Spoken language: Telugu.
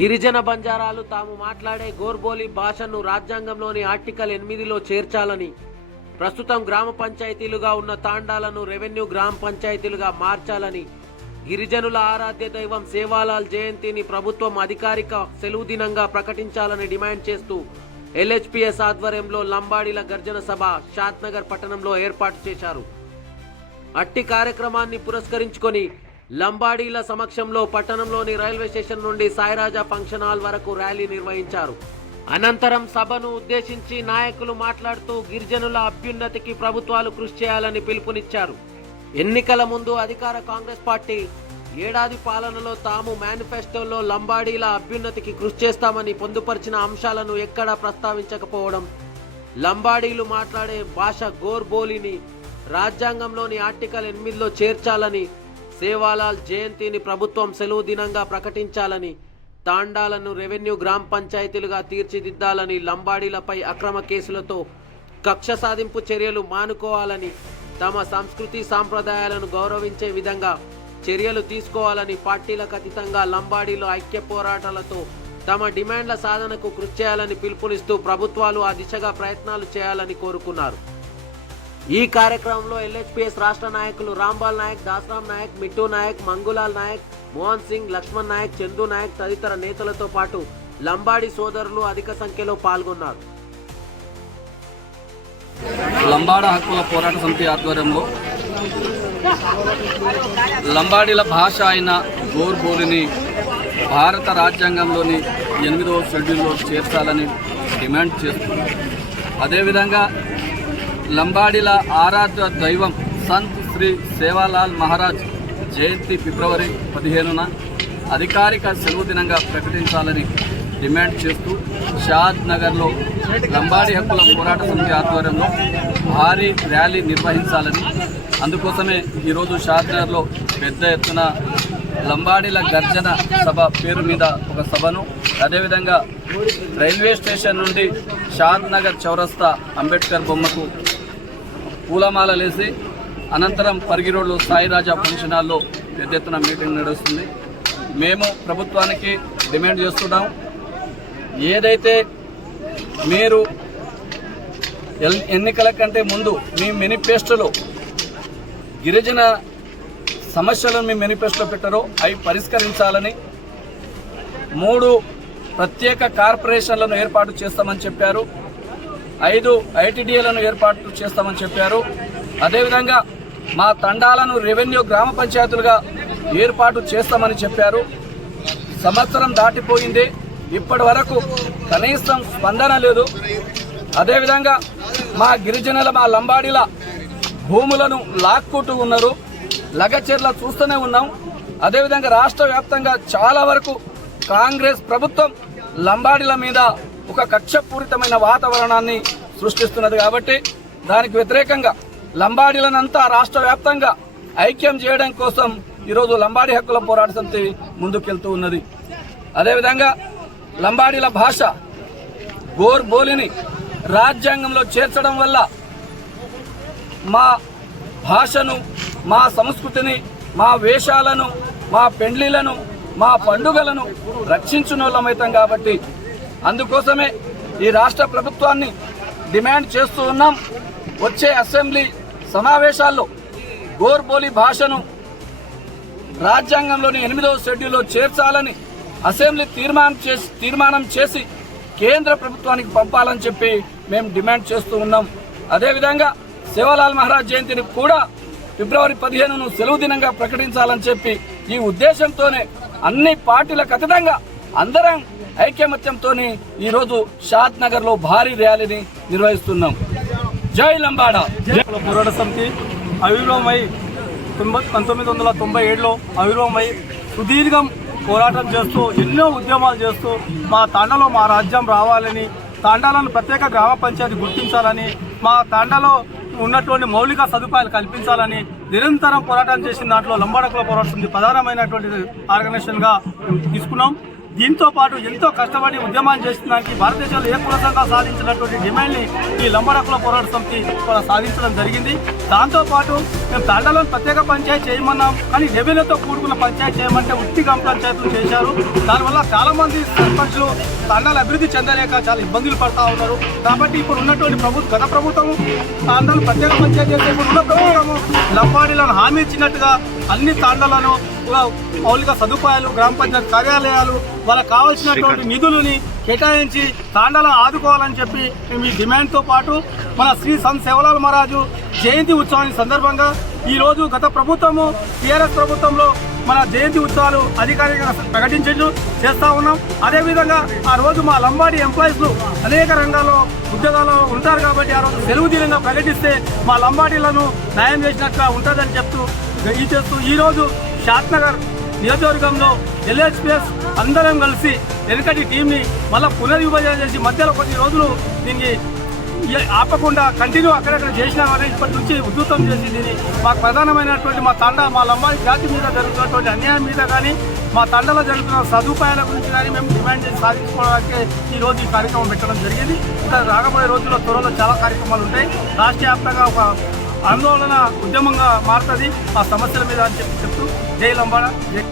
గిరిజన బంజారాలు తాము మాట్లాడే గోర్బోలి భాషను రాజ్యాంగంలోని ఆర్టికల్ ఎనిమిదిలో చేర్చాలని ప్రస్తుతం గ్రామ పంచాయతీలుగా ఉన్న తాండాలను రెవెన్యూ గ్రామ పంచాయతీలుగా మార్చాలని గిరిజనుల ఆరాధ్య దైవం సేవాలాల్ జయంతిని ప్రభుత్వం అధికారిక సెలవు దినంగా ప్రకటించాలని డిమాండ్ చేస్తూ ఎల్హెచ్పిఎస్ ఆధ్వర్యంలో లంబాడీల గర్జన సభ షాద్నగర్ పట్టణంలో ఏర్పాటు చేశారు. అట్టి కార్యక్రమాన్ని పురస్కరించుకొని లంబాడీల సమక్షంలో పట్టణంలోని రైల్వే స్టేషన్ నుండి సాయిరాజా ఫంక్షన్ హాల్ వరకు ర్యాలీ నిర్వహించారు. అనంతరం సభను ఉద్దేశించి నాయకులు మాట్లాడుతూ గిరిజనుల అభ్యున్నతికి ప్రభుత్వాలు కృషి చేయాలని పిలుపునిచ్చారు. ఎన్నికల ముందు అధికార కాంగ్రెస్ పార్టీ ఏడాది పాలనలో తాము మేనిఫెస్టోలో లంబాడీల అభ్యున్నతికి కృషి చేస్తామని పొందుపరిచిన అంశాలను ఎక్కడా ప్రస్తావించకపోవడం లంబాడీలు మాట్లాడే భాష గోర్బోలిని రాజ్యాంగంలోని ఆర్టికల్ ఎనిమిదిలో చేర్చాలని సేవాలాల్ జయంతిని ప్రభుత్వం సెలవు దినంగా ప్రకటించాలని తాండాలను రెవెన్యూ గ్రామ పంచాయతీలుగా తీర్చిదిద్దాలని లంబాడీలపై అక్రమ కేసులతో కక్ష సాధింపు చర్యలు మానుకోవాలని తమ సంస్కృతి సాంప్రదాయాలను గౌరవించే విధంగా చర్యలు తీసుకోవాలని పార్టీలకు అతీతంగా లంబాడీలు ఐక్య పోరాటాలతో తమ డిమాండ్ల సాధనకు కృషి చేయాలని పిలుపునిస్తూ ప్రభుత్వాలు ఆ దిశగా ప్రయత్నాలు చేయాలని కోరుకున్నారు. ఈ కార్యక్రమంలో ఎల్హెచ్పిఎస్ రాష్ట్ర నాయకులు రాంబాల్ నాయక్ దాసరాం నాయక్ మిట్టు నాయక్ మంగులాల్ నాయక్ మోహన్ సింగ్ లక్ష్మణ్ నాయక్ చందు నాయక్ తదితర నేతలతో పాటు లంబాడి సోదరులు అధిక సంఖ్యలో పాల్గొన్నారు. లంబాడ హక్కుల పోరాట సమితి ఆధ్వర్యంలో లంబాడీల భాష అయిన గోర్బోలిని భారత రాజ్యాంగంలోని ఎనిమిదవ షెడ్యూల్లో చేర్చాలని డిమాండ్ చేస్తుంది అదేవిధంగా లంబాడిల ఆరాధ్య దైవం సంత్ శ్రీ సేవాలాల్ మహారాజ్ జయంతి ఫిబ్రవరి పదిహేనున అధికారిక సెలవు దినంగా ప్రకటించాలని డిమాండ్ చేస్తూ షాద్ నగర్లో లంబాడి హక్కుల పోరాట సమితి ఆధ్వర్యంలో భారీ ర్యాలీ నిర్వహించాలని అందుకోసమే ఈరోజు షాద్ నగర్లో పెద్ద ఎత్తున లంబాడీల గర్జన సభ పేరు మీద ఒక సభను అదేవిధంగా రైల్వే స్టేషన్ నుండి షాద్ నగర్ చౌరస్తా అంబేద్కర్ బొమ్మకు పూలమాలలేసి అనంతరం పరిగి రోడ్లో సాయిరాజా ఫంక్షన్ హాల్లో పెద్ద ఎత్తున మీటింగ్ నడుస్తుంది. మేము ప్రభుత్వానికి డిమాండ్ చేస్తున్నాం. ఏదైతే మీరు ఎన్నికల కంటే ముందు మీ మేనిఫెస్టోలో గిరిజన సమస్యలను మీ మేనిఫెస్టో పెట్టారో అవి పరిష్కరించాలని మూడు ప్రత్యేక కార్పొరేషన్లను ఏర్పాటు చేస్తామని చెప్పారు. ఐదు ఐటీడీఏలను ఏర్పాటు చేస్తామని చెప్పారు. అదేవిధంగా మా తండాలను రెవెన్యూ గ్రామ పంచాయతీలుగా ఏర్పాటు చేస్తామని చెప్పారు. సంవత్సరం దాటిపోయింది. ఇప్పటి వరకు కనీసం స్పందన లేదు. అదేవిధంగా మా గిరిజనుల మా లంబాడీల భూములను లాక్కుంటూ ఉన్నారు. లగచర్ల చూస్తూనే ఉన్నాం. అదేవిధంగా రాష్ట్ర వ్యాప్తంగా చాలా వరకు కాంగ్రెస్ ప్రభుత్వం లంబాడీల మీద ఒక కక్షపూరితమైన వాతావరణాన్ని సృష్టిస్తున్నది కాబట్టి దానికి వ్యతిరేకంగా లంబాడీలనంతా రాష్ట్ర వ్యాప్తంగా ఐక్యం చేయడం కోసం ఈరోజు లంబాడీ హక్కుల పోరాట సమితి ముందుకెళ్తూ ఉన్నది. అదేవిధంగా లంబాడీల భాష గోర్ బోలిని రాజ్యాంగంలో చేర్చడం వల్ల మా భాషను మా సంస్కృతిని మా వేషాలను మా పెండ్లిలను మా పండుగలను రక్షించునోళ్ళమైతాం కాబట్టి అందుకోసమే ఈ రాష్ట్ర ప్రభుత్వాన్ని డిమాండ్ చేస్తూ ఉన్నాం. వచ్చే అసెంబ్లీ సమావేశాల్లో గోర్బోలి భాషను రాజ్యాంగంలోని ఎనిమిదవ షెడ్యూల్లో చేర్చాలని అసెంబ్లీ తీర్మానం చేసి తీర్మానం చేసి కేంద్ర ప్రభుత్వానికి పంపాలని చెప్పి మేము డిమాండ్ చేస్తూ ఉన్నాం. అదేవిధంగా శివలాల్ మహారాజ్ జయంతిని కూడా ఫిబ్రవరి పదిహేనును సెలవు దినంగా ప్రకటించాలని చెప్పి ఈ ఉద్దేశంతోనే అన్ని పార్టీలకు అతీతంగా అందరం ఐక్యమత్యంతో ఈరోజు షాద్ నగర్లో భారీ ర్యాలీని నిర్వహిస్తున్నాం. జై లంబాడ. కుల పోరాట సమితి అవిరోమై తొంభై పంతొమ్మిది వందల తొంభై ఏడులో అవిరోమై సుదీర్ఘం పోరాటం చేస్తూ ఎన్నో ఉద్యమాలు చేస్తూ మా తాండాలో మా రాజ్యం రావాలని తాండాలను ప్రత్యేక గ్రామ పంచాయతీ గుర్తించాలని మా తాండాలో ఉన్నటువంటి మౌలిక సదుపాయాలు కల్పించాలని నిరంతరం పోరాటం చేసిన దాంట్లో లంబాడకుల పోరాటం ప్రధానమైనటువంటి ఆర్గనైజేషన్గా తీసుకున్నాం. దీంతో పాటు ఎంతో కష్టపడి ఉద్యమాన్ని చేసిన భారతదేశంలో ఏ కుల సాధించినటువంటి డిమాండ్ని ఈ లంబరకుల పోరాట సమితి సాధించడం జరిగింది. దాంతోపాటు మేము తండలో ప్రత్యేక పంచాయతీ చేయమన్నాం. కానీ రెవెన్యూతో కూడుకున్న పంచాయతీ చేయమంటే ఉత్తి గ్రామ పంచాయతీలు చేశారు. దానివల్ల చాలామంది సర్పంచ్లు తండాలు అభివృద్ధి చెందలేక చాలా ఇబ్బందులు పడతా ఉన్నారు. కాబట్టి ఇప్పుడు ఉన్నటువంటి ప్రభుత్వం గత ప్రభుత్వం తాండాలు ప్రత్యేక పంచాయతీ చేస్తే ఇప్పుడు ఉన్న ప్రభుత్వము లంబాడీలను హామీ ఇచ్చినట్టుగా అన్ని తాండాలను మౌలిక సదుపాయాలు గ్రామ పంచాయతీ కార్యాలయాలు వాళ్ళకి కావాల్సినటువంటి నిధులని కేటాయించి తాండాలను ఆదుకోవాలని చెప్పి మేము ఈ డిమాండ్తో పాటు మన శ్రీ సంత్ సేవలాల్ మహారాజు జయంతి ఉత్సవాన్ని సందర్భంగా ఈ రోజు గత ప్రభుత్వము టీఆర్ఎస్ ప్రభుత్వంలో మన జయంతి ఉత్సవాలు అధికారికంగా ప్రకటించు చేస్తా ఉన్నాం. అదేవిధంగా ఆ రోజు మా లంబాడి ఎంప్లాయీస్లు అనేక రంగాల్లో ఉద్యోగాల్లో ఉంటారు కాబట్టి ఆ రోజు సెలవు దినంగా ప్రకటిస్తే మా లంబాడీలను న్యాయం చేసినట్లుగా ఉంటుందని చెప్తూ ఈ చేస్తూ ఈరోజు షాద్నగర్ నియోజకవర్గంలో ఎల్హెచ్పిఎస్ అందరం కలిసి వెనకటి టీంని మళ్ళీ పునర్విభజన చేసి మధ్యలో కొన్ని రోజులు దీనికి ఆపకుండా కంటిన్యూ అక్కడక్కడ చేసిన కానీ ఇప్పటి నుంచి ఉద్ధృతం చేసింది మాకు ప్రధానమైనటువంటి మా తండ మా లంబాడి జాతి మీద జరుగుతున్నటువంటి అన్యాయం మీద కానీ మా తండలో జరుగుతున్న సదుపాయాల గురించి కానీ మేము డిమాండ్ చేసి సాధించుకోవడానికి ఈ రోజు ఈ కార్యక్రమం పెట్టడం జరిగింది. ఇంకా రాబోయే రోజుల్లో త్వరలో చాలా కార్యక్రమాలు ఉంటాయి. రాష్ట్ర వ్యాప్తంగా ఒక ఆందోళన ఉద్యమంగా మారుతుంది. ఆ సమస్యల మీద అని చెప్పి చెప్తూ జై లంబాడ జై